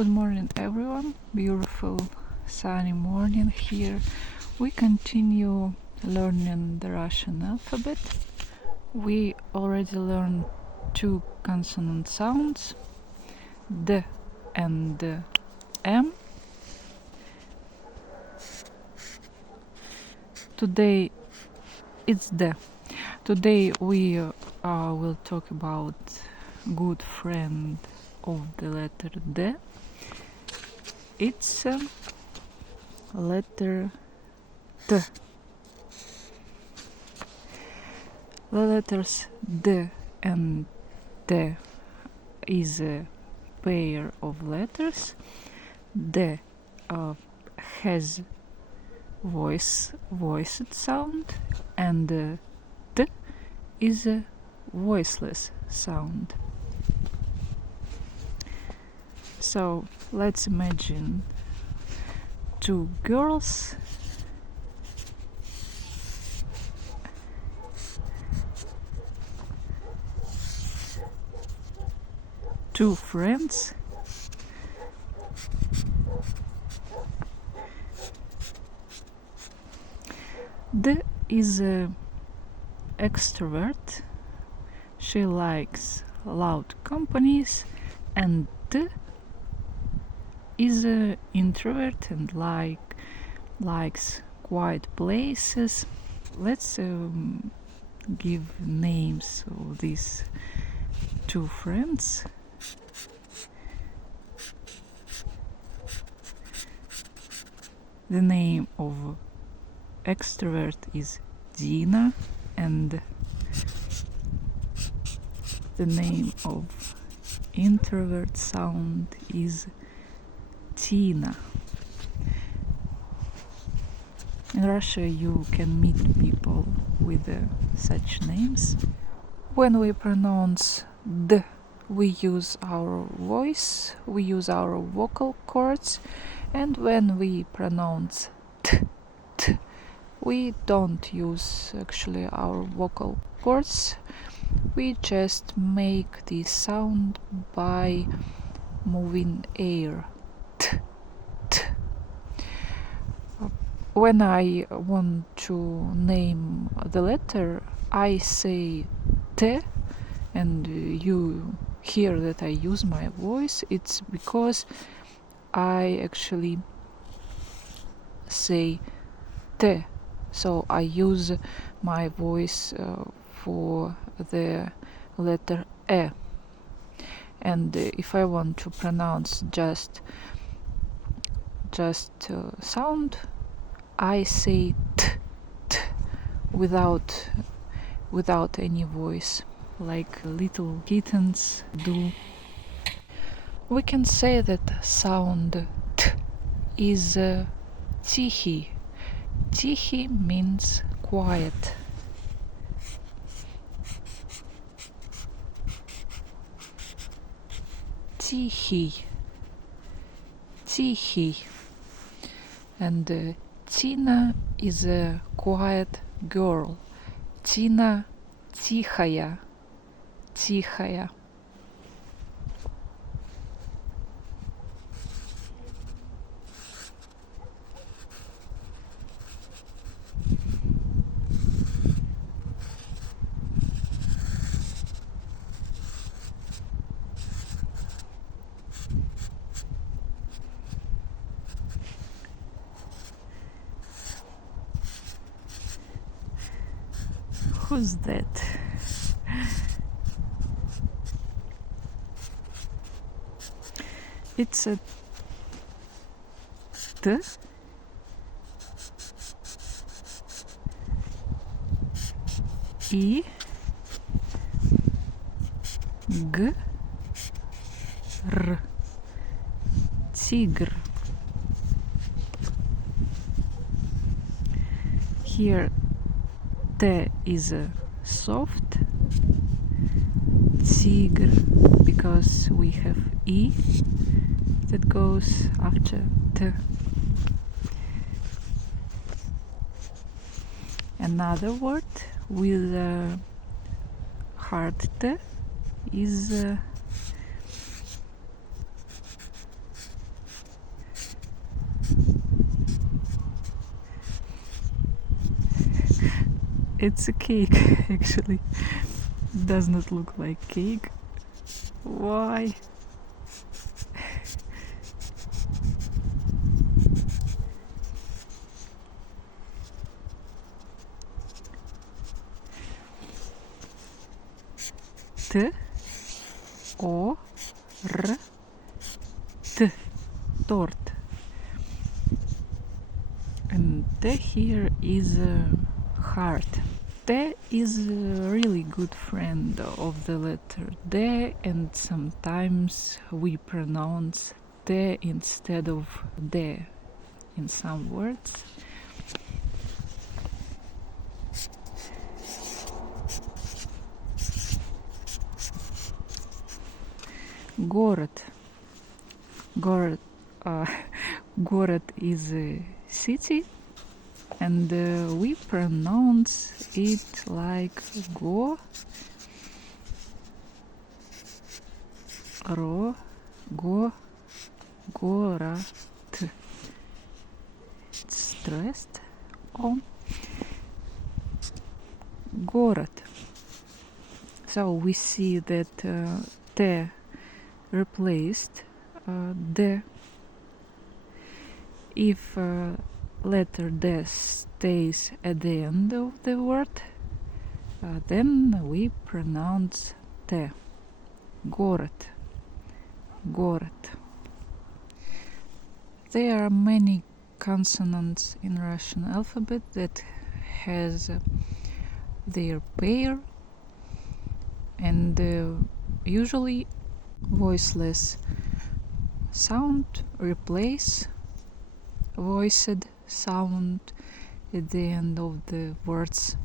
Good morning, everyone. Beautiful sunny morning here. We continue learning the Russian alphabet. We already learned two consonant sounds, D and M. Today it's D. Today we will talk about good friend of the letter D. It's letter T. The letters D and T is a pair of letters. D has voiced sound, and T is a voiceless sound. So let's imagine two girls two friends D is an extrovert. She likes loud companies, and T is an introvert and likes quiet places. Let's give names of these two friends. The name of extrovert is Dina, and the name of introvert sound is Tina. In Russia you can meet people with such names. When we pronounce D, we use our voice, we use our vocal cords, and when we pronounce T, we don't use actually our vocal cords. We just make this sound by moving air. T. When I want to name the letter, I say T, and you hear that I use my voice. It's because I actually say T, so I use my voice for the letter E. And if I want to pronounce just sound, I say T without any voice, like little kittens do. We can say that sound T is Тихий. Тихий means quiet. Тихий. And Tina is a quiet girl. Tina тихая. Who's that? It's a T, I, G, R. Tigr. Here T is soft, Tigr, because we have I that goes after T. Another word with hard T is It's a cake, actually. Does not look like cake. Why? T O R T, tort. And T here is heart. T is a really good friend of the letter D, and sometimes we pronounce T instead of D in some words. Город. Город is a city, and we pronounce it like go, ро, go, город. It's stressed on город. So we see that T replaced D. If letter D stays at the end of the word, then we pronounce T. Город. Город. There are many consonants in Russian alphabet that has their pair, and usually voiceless sound replace voiced sound at the end of the words.